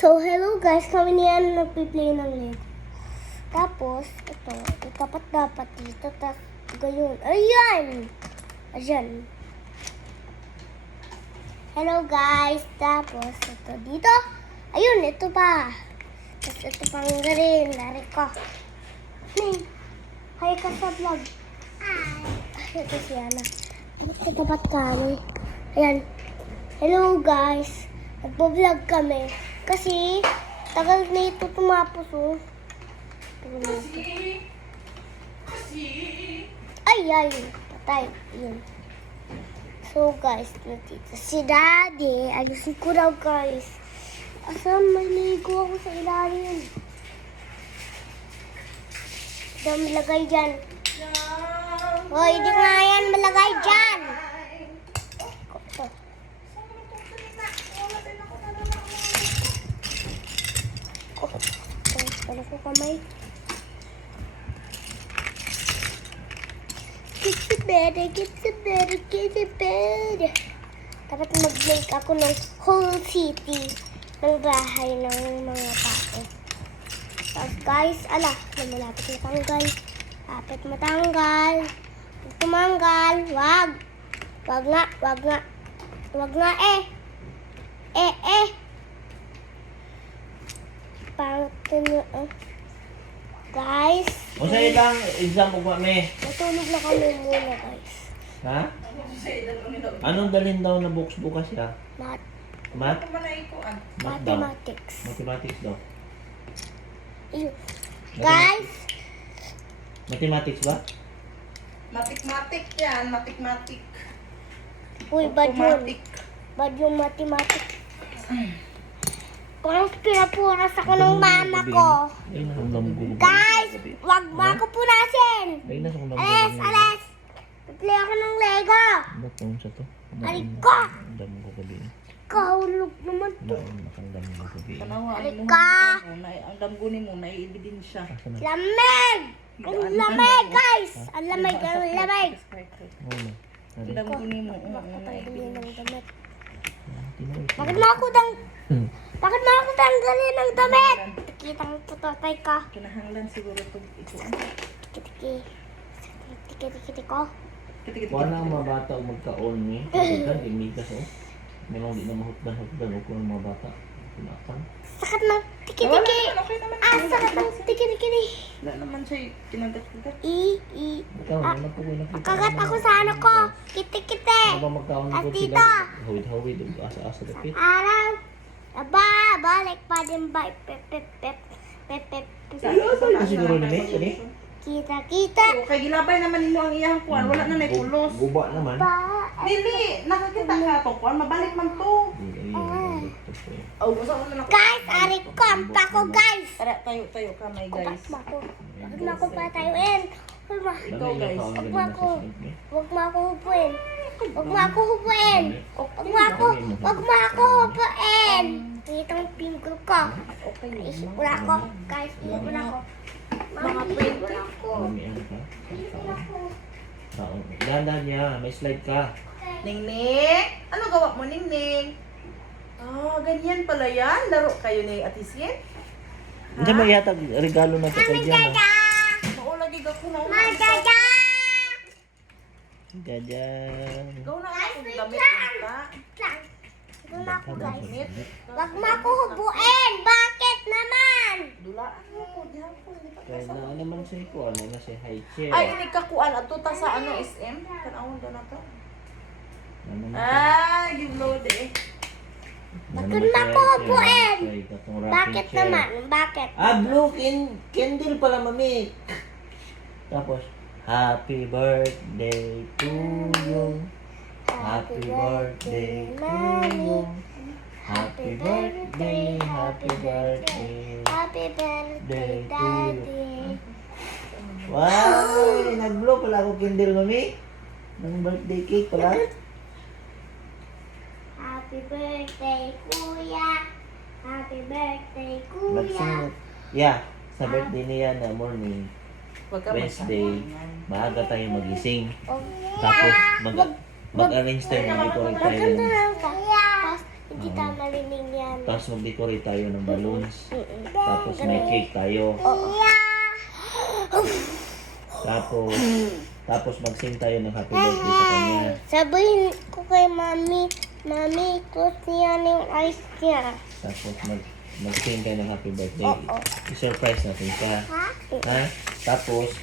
So, hello guys, kami niyan nagpi-play ng Lego. Tapos, ito dapat dito, tapos gayon. Ayan! Ayan. Hello guys, tapos ito dito. Ayun, ito pa. Tapos ito pang garin, lari ko. Hi ka sa vlog. Ay, ito si Ana. Ito dapat kami. Ayan. Hello guys. Nagpo-vlog kami. Kasi, tagal na ito tumapos, oh. Ay, patay. Yun. So, guys, nandito si Daddy. Ayusin ko daw, guys. Asam, maligo ako sa ilalim. Daw malagay dyan. Oh, hindi nga yan malagay dyan. Ito. Ano ko kamay? Get the bed. Dapat mag-make ako ng whole city ng bahay ng mga tao. Tapos guys, malapit matanggal. Lapit matanggal. Huwag tumanggal. Wag. Wag nga eh. Guys, O sa ilang exam mo kami? matulog na kami muna, guys. Ha? Anong dalhin daw na books bukas ya? Math daw. Mathematics. Mathematics daw. Ayun. Guys, Mathematics ba? Matik yan, matik. uy, bad yun. Bad yung mathematics. Kung pinapunas ako ng mama ko. Ay, nakamdam ko. Guys, wag mo ako punasin. Ay, nakamdam ko. Alis. Play ako ng Lego. Ba't kung sa to? Aray ko. Nakamdam ko gabi. Kahulog naman to. Nakamdam ko gabi. Tanawa, Aray ang ka. ang damgunin mo, naiibidensya. Asa na? Lamig. Ang lamig, guys. Ang lamig. Oo na. Ang damgunin mo, Tanggalin ng damit. Tinoy. Bakit mo ako tanggalin ng damit? Kitang putotay ka. kinahanglan siguro itong ito. Tiki ko. Wala ang mga bata o magka-on ni. Pagka, di migas o. Meron di na mahutdan-hutdan o kung ang mga bata. Pinakang. Sakit ng tiki. Okay naman. Sakit ng tiki. Wala naman siya kinagat-kagat. Ikaw, ano po ko nakita? Kagat ako sa ano ko. Kiti. Ano ba magka-on ko Tita. sila? Hawid-hawid. Asa-asa dapit. Araw. Balik pa din ba? Pep. Ano siguro ni May? Kani? Kita. Kay gilabay naman mo ang iyang kuan, wala na naipulos. Guba naman. Dili, nakakita ka to kuan, mabalik man to. Oh, gusto mo na. Guys, arik ko. Ang pako, guys. Tara, tayo kamay guys. Bakit mo ako patayuin? Ikaw, guys. Huwag mo ako hupuin. Itong pinggol ko. Okay, Isip ko na ako. Guys, isip ko na ako. Mga pwede. Dahan-dahan niya. May slide ka. Ningning, ano gawa mo, Ningning? Ganyan pala yan. Laro kayo ni Ate Sien? Hindi ba yata regalo na sa kay Diana? Maulagig ako na Magdada! Gajan. Ikaw na ako damit ka. Ito na ako, guys. Damit. Huwag mo ako hupuin. Bakit naman? Dulaan mo ko. Diyan ko. Kaya na naman siya ko. Ano na siya high chair. Ay, ini kakuan. Ato ta sa ano, SM? Tanawon doon na to. Ano naman siya? Yung load eh. Ano Bakit naman na siya? ako hupuin? Siya, katong rocking Bakit chair. naman? Bakit? Blue candle pala, mami. Tapos, Happy birthday to you. Happy birthday to you. Happy birthday, happy birthday. Happy birthday, Daddy. Wow! Nag-blow pala ako candle, mami. Ng birthday cake pala. Happy birthday, Kuya. Happy birthday, Kuya. Nagsunod. Yeah, sa birthday niya na morning. Huwag ka Wednesday, maaga tayo magising. Oh, Tapos mag-arrange tayo ng decorate tayo. maganda lang ka. Tapos, Hindi tayo marinig yan. Tapos mag-decorate tayo ng balloons. Mm-mm. Tapos may cake tayo. Tapos mag-sing tayo ng happy birthday sa kanya. Sabihin ko kay Mami, Mami, close niya yung eyes niya. Tapos mag-sing kayo ng happy birthday. Oo. I-surprise natin siya. Ha? Tapos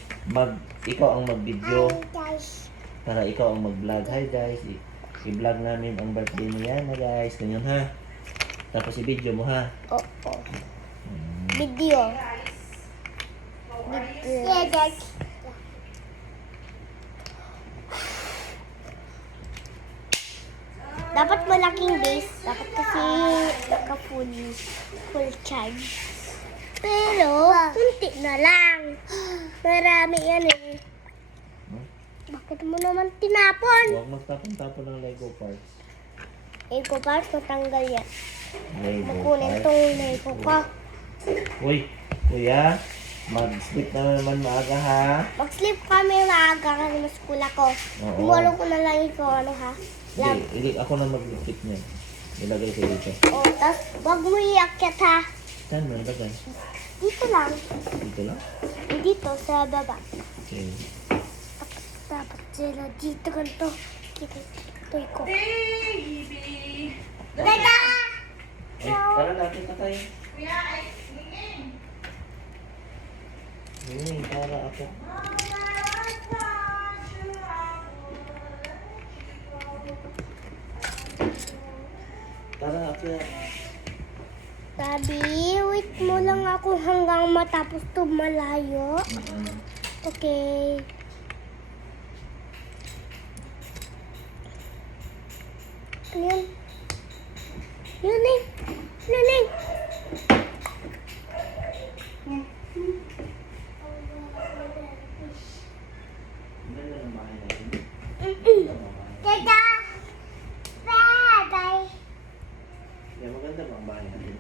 ikaw ang mag-video para ikaw ang mag-vlog. Hi guys, i-vlog namin ang birthday niya na guys. Ganyan ha. Tapos i-video mo ha. Oo. Video. Video. Dapat malaking base. Dapat kasi full charge. Pero, kunti na lang. Marami yan eh. Bakit mo naman tinapon? Huwag magtapon-tapon ng Lego parts. Lego parts, matanggal yan. Lego Makunin parts. tong Lego ko. Uy, kuya, mag-sleep na naman maaga ha. Mag-sleep kami maaga kasi mas school ako. Oo. Bumulong ko na lang ikaw, ano ha? Lang. Hindi, ako na mag-sleep niya. Ilagay ko dito. O, tapos wag mo iakyat ha. Saan mo nilagay? Dito lang. Dito lang? Dito, sa baba. Okay. Dapat sila dito ganito. Kita ko. Baby! Teka! Ay, tara natin na tayo. Kuya, ay, ningin! Para ako. Tara ako. Sabi, wait mo lang ako hanggang matapos to malayo. Okay. Ano yun? Yun eh. Yun eh. Ganda ng bahay natin. Tata! Bye-bye! Yeah, maganda ba ang bahay natin?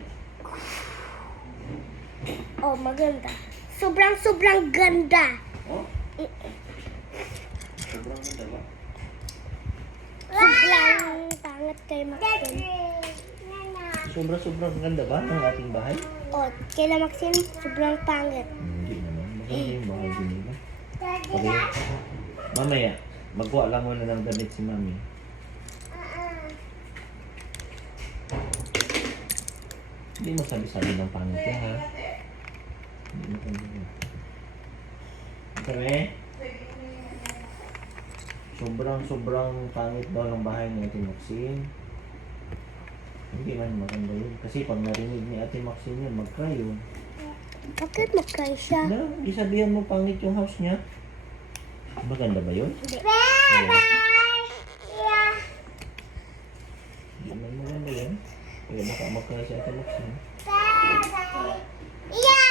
Oh, maganda. Sobrang ganda. Oh? Sobrang ganda ba? Sobrang pangit kay Maxine. Sobrang ganda ba ng ating bahay? Oh, kay Maxine, sobrang pangit. Hindi naman. Maganda yung bahay din nila. Okay. Mamaya, magkuha lang muna ng damit si Mami. Hindi mo sabi-sabi ng pangit yan, ha? Hindi mo sabi. Kami? Sobrang pangit daw ng bahay ni Ate Maxine. Hindi man maganda yun. Kasi pag narinig ni Ate Maxine yun, mag-cry yun. Bakit magkay siya? Na, hindi sabihan mo pangit yung house niya. Maganda ba yun? Hindi. Bye-bye! Hindi man maganda yun. Kaya baka mag-cry si Ate Maxine. Bye-bye! Yeah!